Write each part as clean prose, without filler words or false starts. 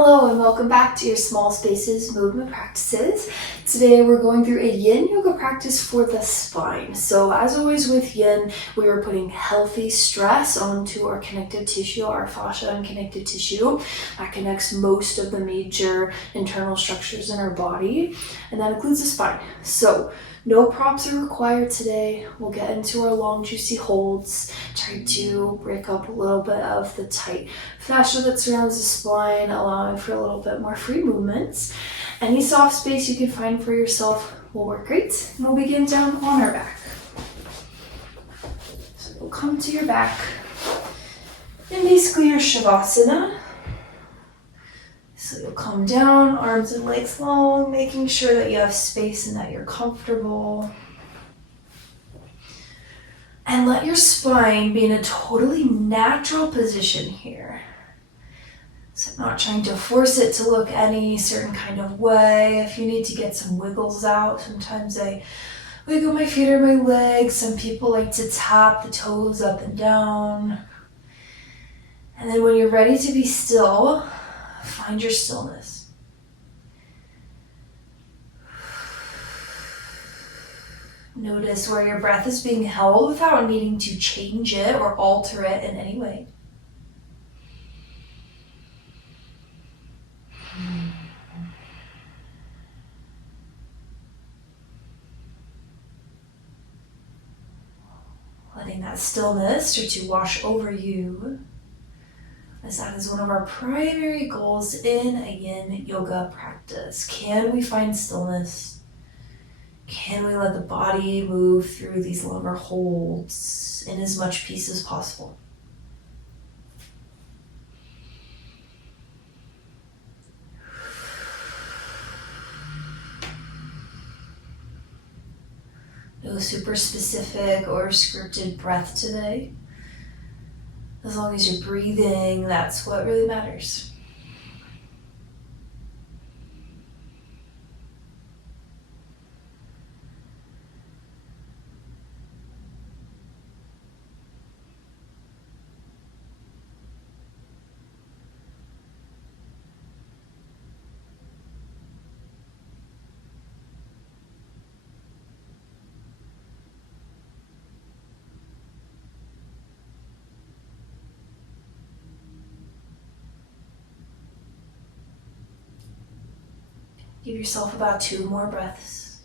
Hello and welcome back to your Small Spaces movement practices. Today we're going through a yin yoga practice for the spine. So as always with yin, we are putting healthy stress onto our connective tissue, our fascia and connective tissue. That connects most of the major internal structures in our body, and that includes the spine. So no props are required today. We'll get into our long juicy holds, try to break up a little bit of the tight fascia that surrounds the spine, allowing for a little bit more free movements. Any soft space you can find for yourself will work great. And we'll begin down on our back. So we'll come to your back in basically your Shavasana. So you'll come down, arms and legs long, making sure that you have space and that you're comfortable. And let your spine be in a totally natural position here. So I'm not trying to force it to look any certain kind of way. If you need to get some wiggles out, sometimes I wiggle my feet or my legs. Some people like to tap the toes up and down. And then when you're ready to be still, find your stillness. Notice where your breath is being held without needing to change it or alter it in any way. Letting that stillness start to wash over you, as that is one of our primary goals in a yin yoga practice. Can we find stillness? Can we let the body move through these longer holds in as much peace as possible? No super specific or scripted breath today. As long as you're breathing, that's what really matters. Give yourself about 2 more breaths.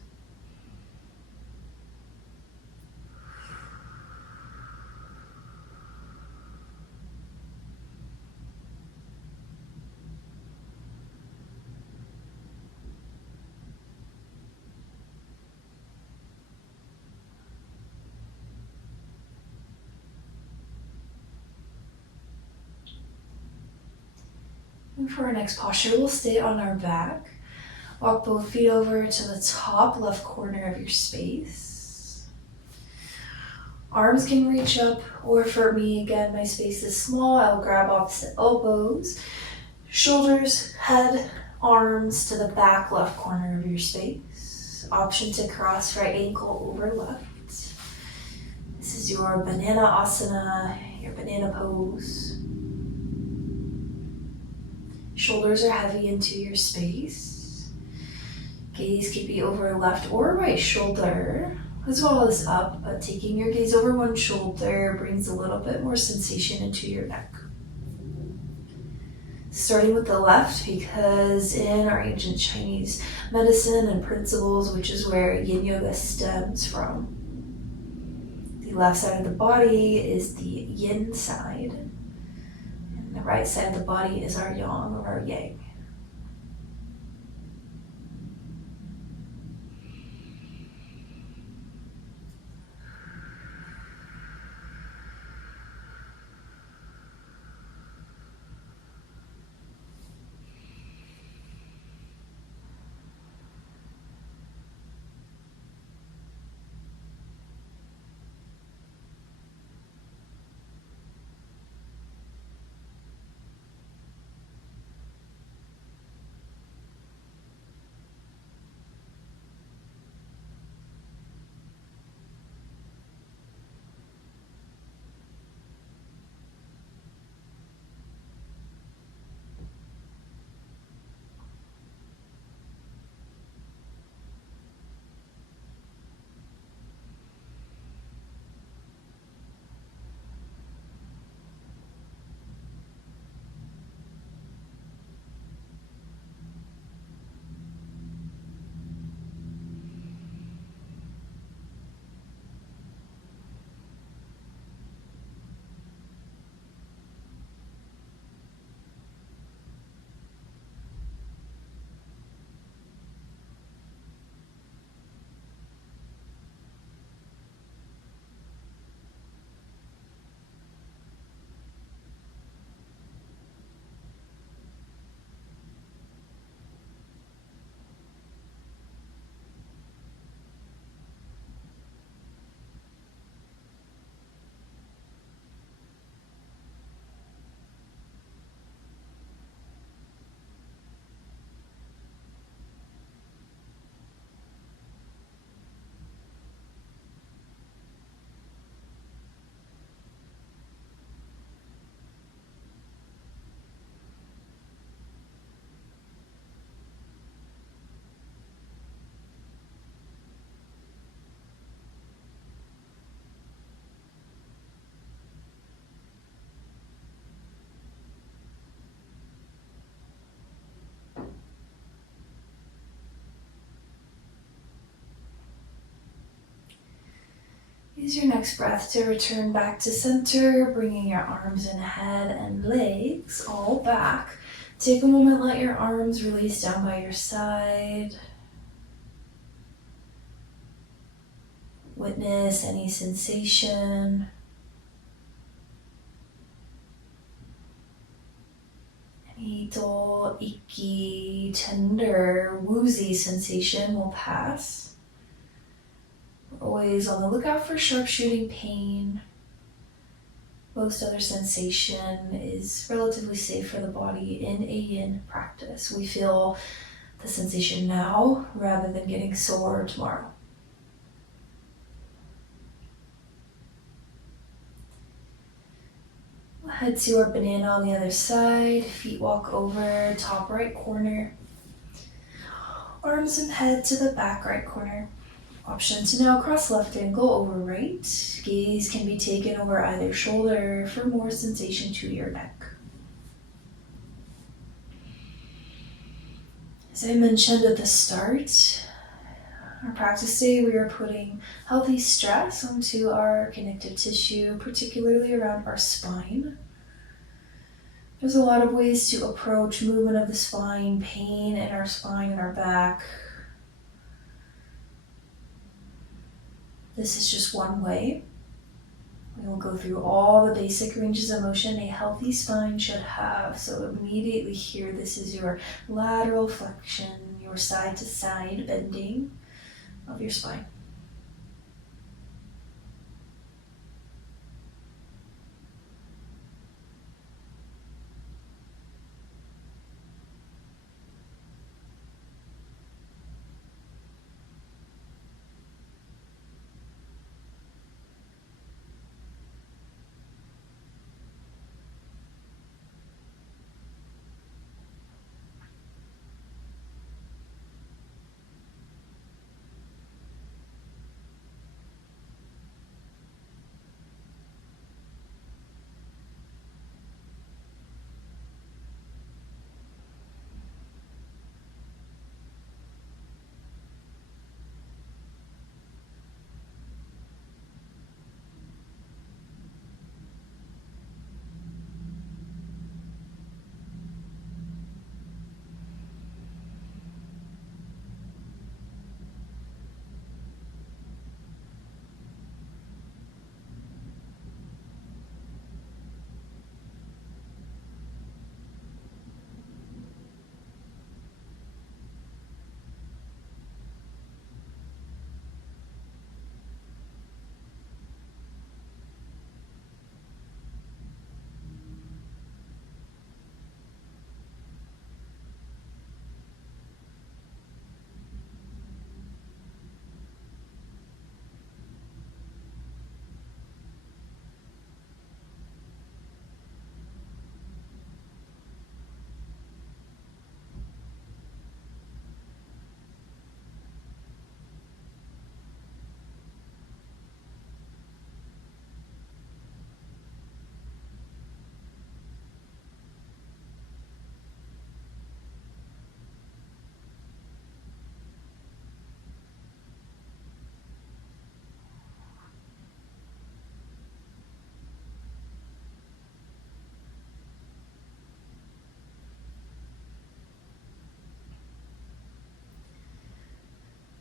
And for our next posture, we'll stay on our back. Walk both feet over to the top left corner of your space. Arms can reach up, or for me, again, my space is small. I'll grab opposite elbows, shoulders, head, arms to the back left corner of your space. Option to cross right ankle over left. This is your banana asana, your banana pose. Shoulders are heavy into your space. Gaze can be over left or right shoulder, as well as up, but taking your gaze over one shoulder brings a little bit more sensation into your neck. Starting with the left, because in our ancient Chinese medicine and principles, which is where yin yoga stems from, the left side of the body is the yin side, and the right side of the body is our yang or our yang. Use your next breath to return back to center, bringing your arms and head and legs all back. Take a moment, let your arms release down by your side. Witness any sensation. Any dull, achy, tender, woozy sensation will pass. We're always on the lookout for sharpshooting pain. Most other sensation is relatively safe for the body in a yin practice. We feel the sensation now rather than getting sore tomorrow. Head to our banana on the other side. Feet walk over, top right corner. Arms and head to the back right corner. Option to now cross left ankle over right. Gaze can be taken over either shoulder for more sensation to your neck. As I mentioned at the start, our practice today, we are putting healthy stress onto our connective tissue, particularly around our spine. There's a lot of ways to approach movement of the spine, pain in our spine and our back. This is just one way. We will go through all the basic ranges of motion a healthy spine should have. So immediately here, this is your lateral flexion, your side to side bending of your spine.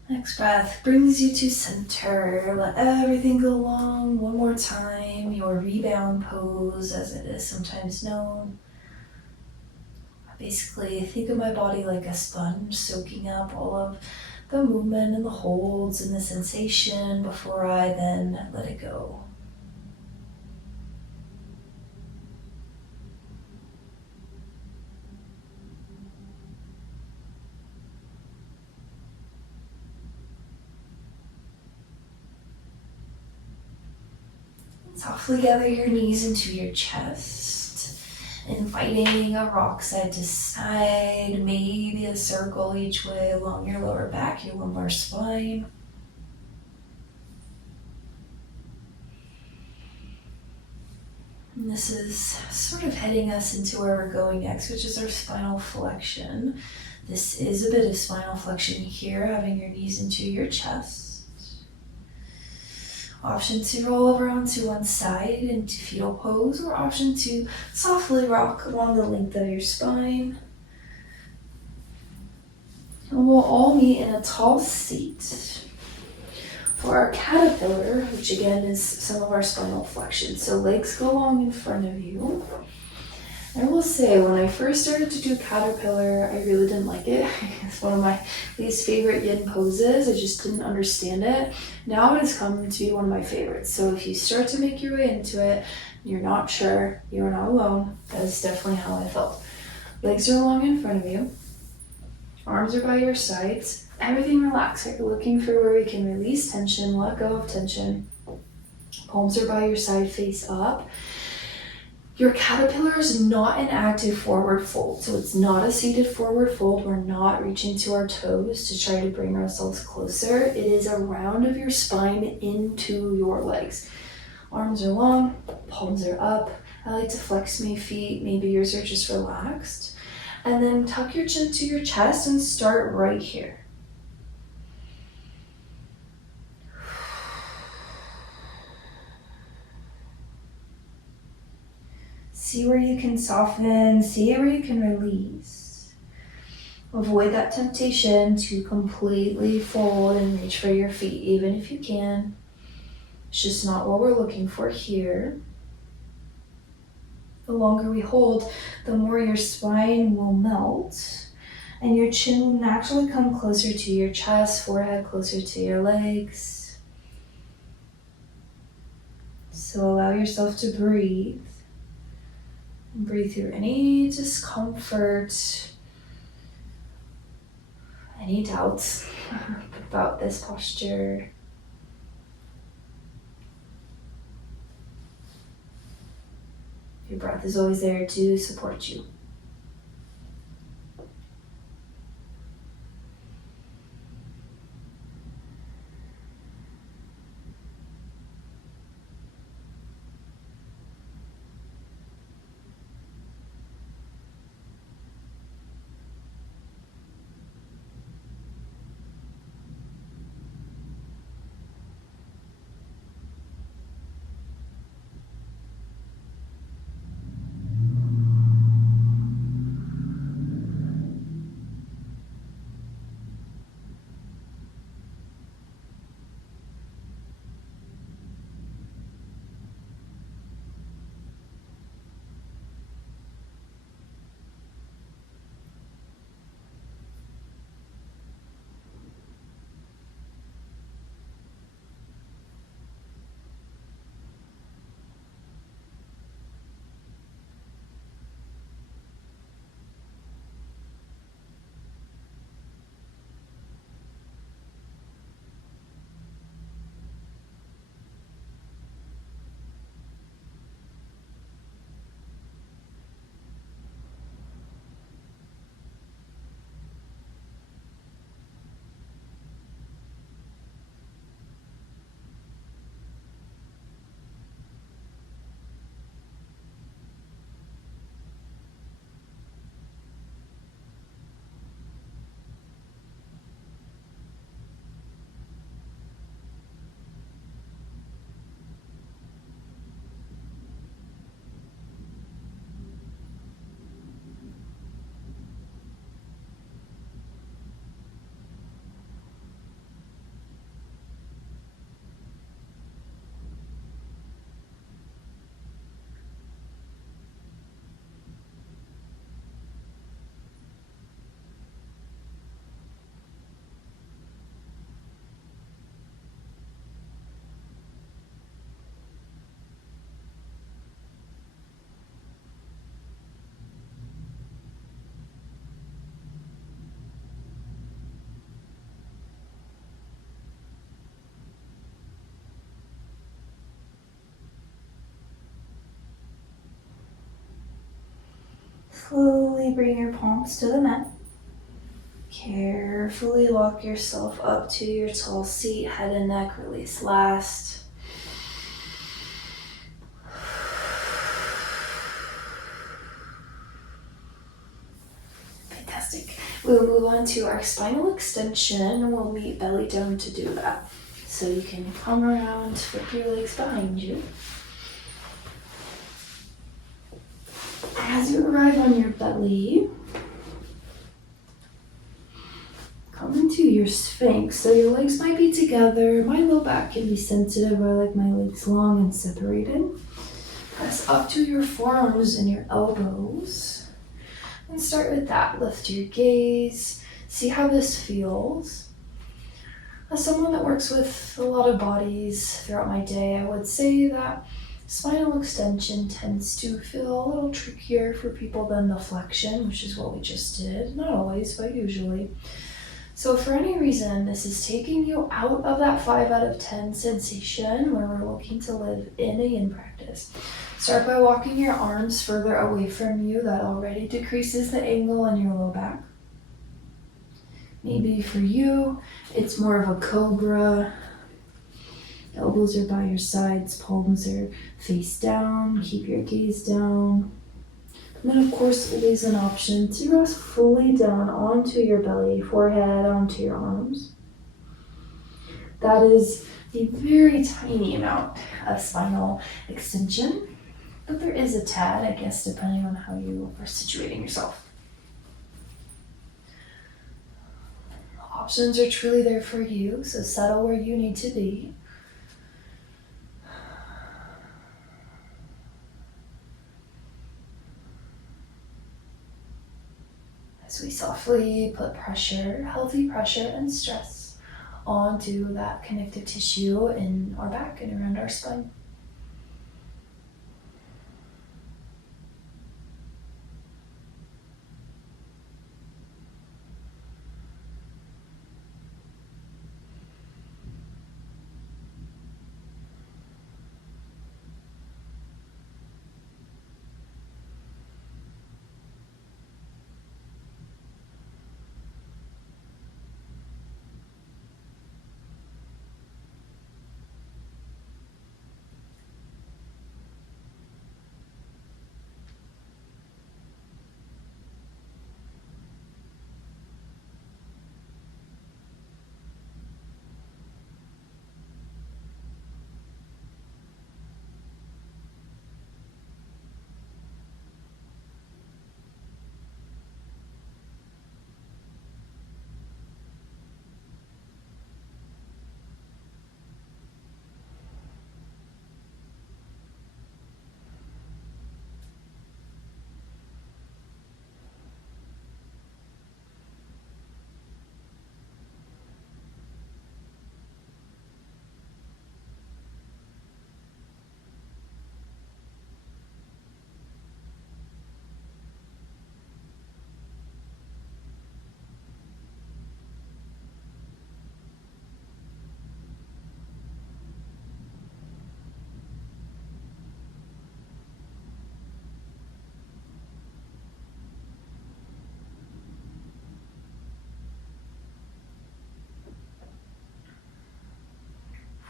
Next breath brings you to center. Let everything go long one more time. Your rebound pose, as it is sometimes known. Basically, think of my body like a sponge, soaking up all of the movement and the holds and the sensation before I then let it go. Softly gather your knees into your chest, inviting a rock side to side, maybe a circle each way along your lower back, your lumbar spine. And this is sort of heading us into where we're going next, which is our spinal flexion. This is a bit of spinal flexion here, having your knees into your chest. Option to roll over onto one side into fetal pose, or option to softly rock along the length of your spine. And we'll all meet in a tall seat. For our caterpillar, which again is some of our spinal flexion, so legs go long in front of you. I will say, when I first started to do caterpillar, I really didn't like it. It's one of my least favorite yin poses. I just didn't understand it. Now it has come to be one of my favorites. So if you start to make your way into it, you're not sure, you're not alone. That is definitely how I felt. Legs are long in front of you. Arms are by your sides. Everything relaxed. Right? We're looking for where we can release tension, let go of tension. Palms are by your side, face up. Your caterpillar is not an active forward fold, so it's not a seated forward fold. We're not reaching to our toes to try to bring ourselves closer. It is a round of your spine into your legs. Arms are long, palms are up. I like to flex my feet. Maybe yours are just relaxed. And then tuck your chin to your chest and start right here. See where you can soften, see where you can release. Avoid that temptation to completely fold and reach for your feet, even if you can. It's just not what we're looking for here. The longer we hold, the more your spine will melt, and your chin will naturally come closer to your chest, forehead closer to your legs. So allow yourself to breathe. Breathe through any discomfort, any doubts about this posture. Your breath is always there to support you. Slowly bring your palms to the mat. Carefully walk yourself up to your tall seat, head and neck release last. Fantastic. We'll move on to our spinal extension and we'll meet belly down to do that. So you can come around, flip your legs behind you. As you arrive on your belly, come into your Sphinx. So your legs might be together. My low back can be sensitive. I like my legs long and separated. Press up to your forearms and your elbows. And start with that. Lift your gaze. See how this feels. As someone that works with a lot of bodies throughout my day, I would say that spinal extension tends to feel a little trickier for people than the flexion, which is what we just did. Not always, but usually. So if for any reason this is taking you out of that 5 out of 10 sensation where we're looking to live in a yin practice, start by walking your arms further away from you. That already decreases the angle in your low back. Maybe for you, it's more of a cobra. Elbows are by your sides, palms are face down. Keep your gaze down. And then of course, always an option to rest fully down onto your belly, forehead onto your arms. That is a very tiny amount of spinal extension, but there is a tad, I guess, depending on how you are situating yourself. Options are truly there for you, so settle where you need to be. As we softly put pressure, healthy pressure and stress onto that connective tissue in our back and around our spine.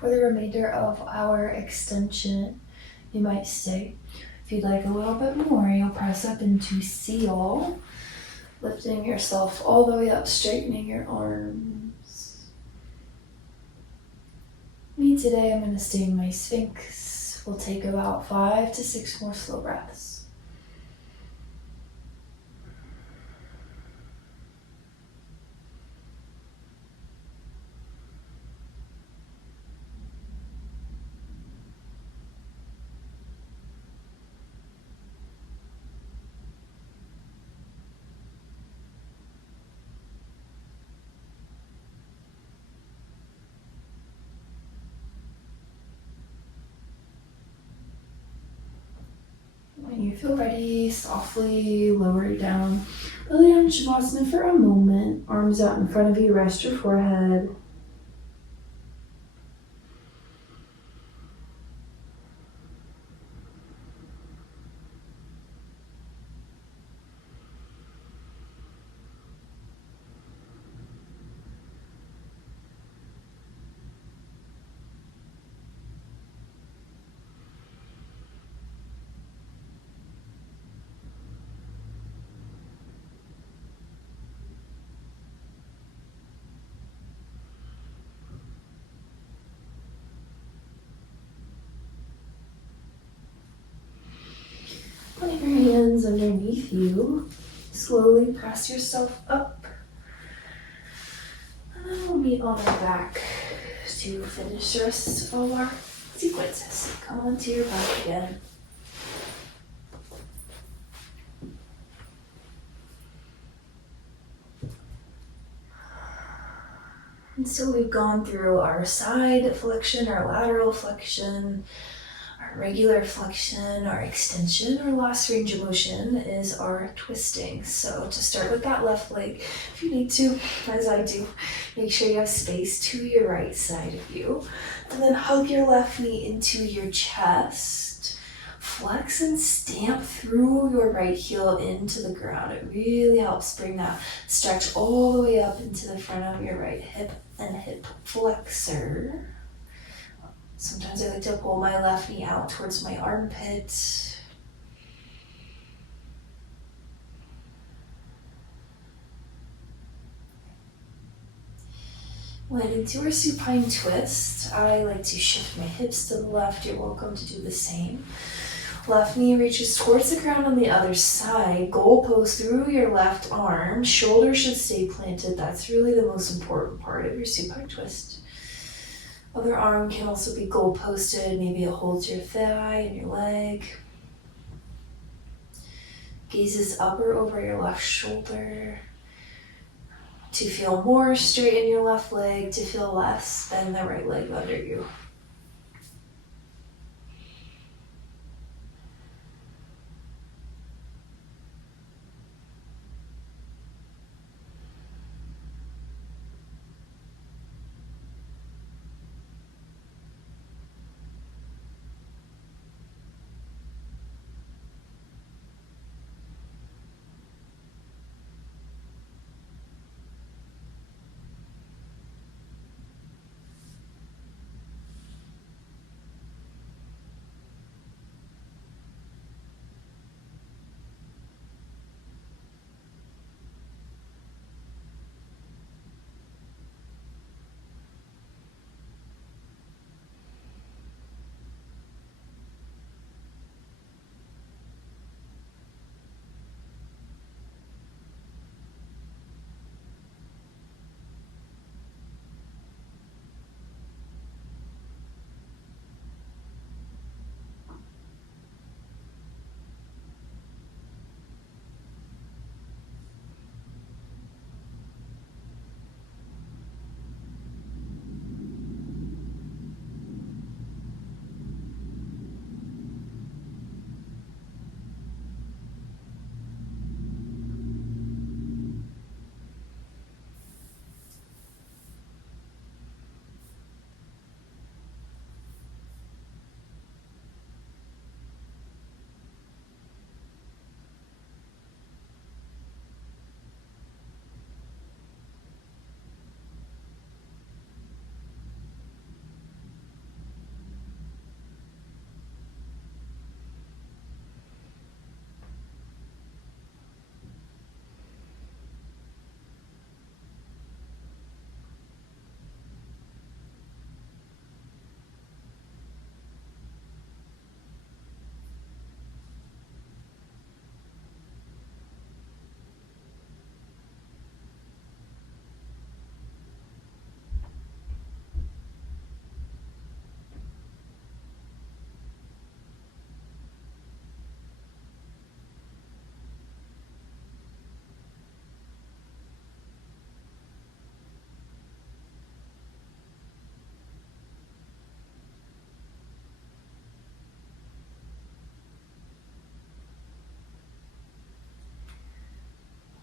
For the remainder of our extension, you might stay. If you'd like a little bit more, you'll press up into seal, lifting yourself all the way up, straightening your arms. Me today, I'm going to stay in my Sphinx. We'll take about 5 to 6 more slow breaths. When you feel ready, softly lower down. Belly down Shavasana for a moment. Arms out in front of you, rest your forehead. hands underneath you. Slowly press yourself up. And then we'll meet on our back to finish the rest of our sequences. Come onto your back again. And so we've gone through our side flexion, our lateral flexion, our regular flexion, our extension. Our last range of motion is our twisting. So to start with that left leg, if you need to, as I do, make sure you have space to your right side of you. And then hug your left knee into your chest. Flex and stamp through your right heel into the ground. It really helps bring that stretch all the way up into the front of your right hip and hip flexor. Sometimes I like to pull my left knee out towards my armpit. When into our supine twist, I like to shift my hips to the left. You're welcome to do the same. Left knee reaches towards the ground on the other side. Goalpost through your left arm. Shoulder should stay planted. That's really the most important part of your supine twist. Other arm can also be goal posted. Maybe it holds your thigh and your leg. Gazes up or over your left shoulder. To feel more straighten your left leg. To feel less, bend the right leg under you.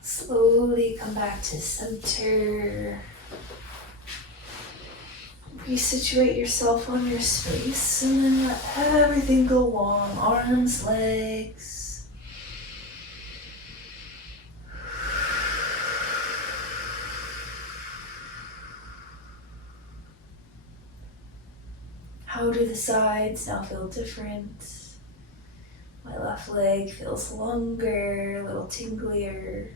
Slowly come back to center. Resituate yourself on your space and then let everything go long. Arms, legs. How do the sides now feel different? My left leg feels longer, a little tinglier.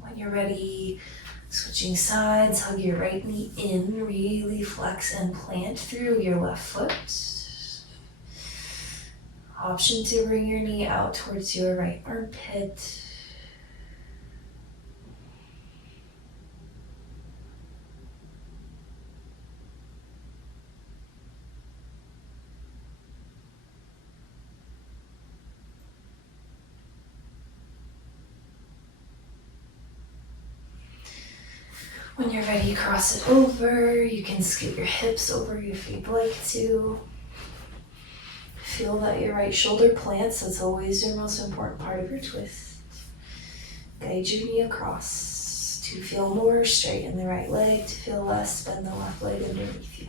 When you're ready, Switching sides, hug your right knee in, really flex and plant through your left foot. Option to bring your knee out towards your right armpit. When you're ready, cross it over. You can scoot your hips over if you'd like to. Feel that your right shoulder plants. That's always your most important part of your twist. Guide your knee across to feel more straighten the right leg, to feel less bend the left leg underneath you.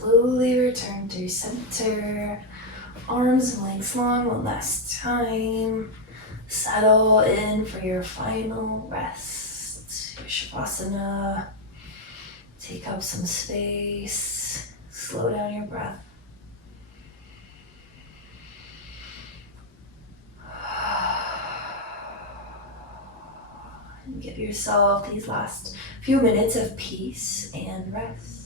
Slowly return to center. Arms and legs long one last time. Settle in for your final rest. Your Shavasana. Take up some space. Slow down your breath. And give yourself these last few minutes of peace and rest.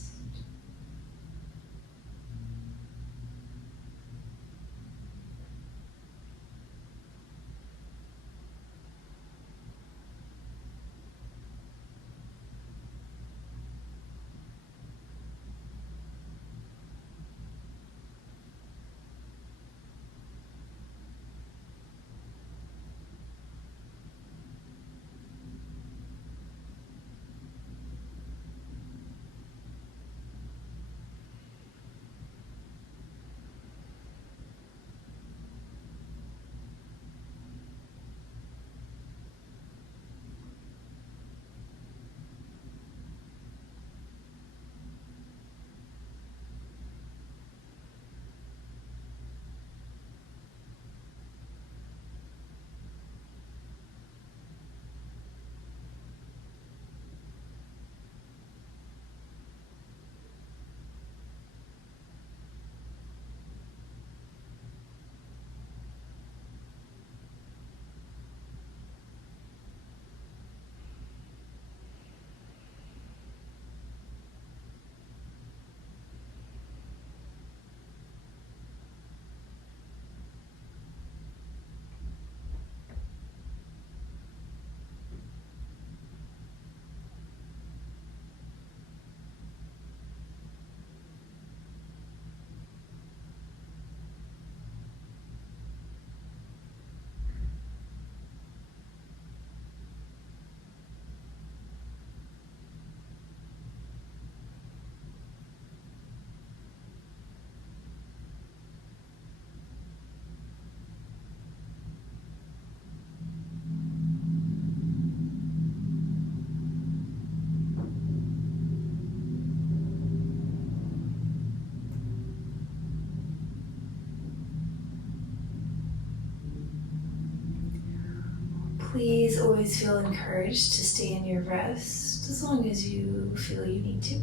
Please always feel encouraged to stay in your rest as long as you feel you need to.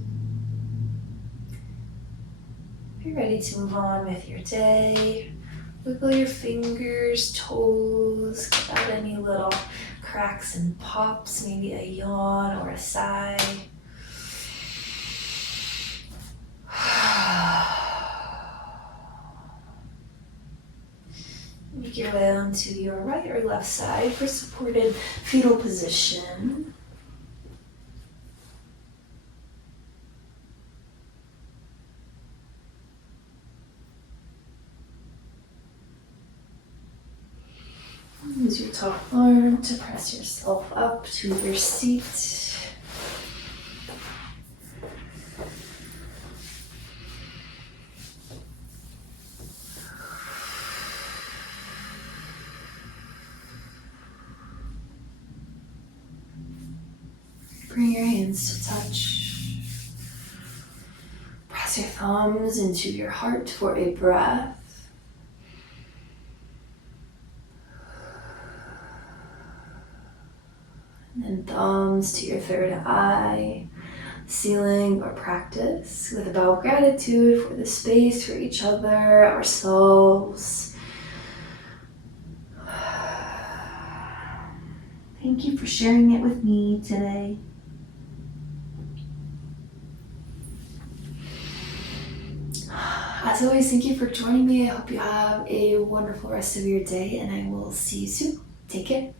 Be ready to move on with your day. Wiggle your fingers, toes, get out any little cracks and pops, maybe a yawn or a sigh. Make your way onto your right or left side for supported fetal position. Use your top arm to press yourself up to your seat. Bring your hands to touch. Press your thumbs into your heart for a breath. And then thumbs to your third eye, ceiling, or practice with a bow of gratitude for the space, for each other, ourselves. Thank you for sharing it with me today. As always, thank you for joining me. I hope you have a wonderful rest of your day, and I will see you soon. Take care.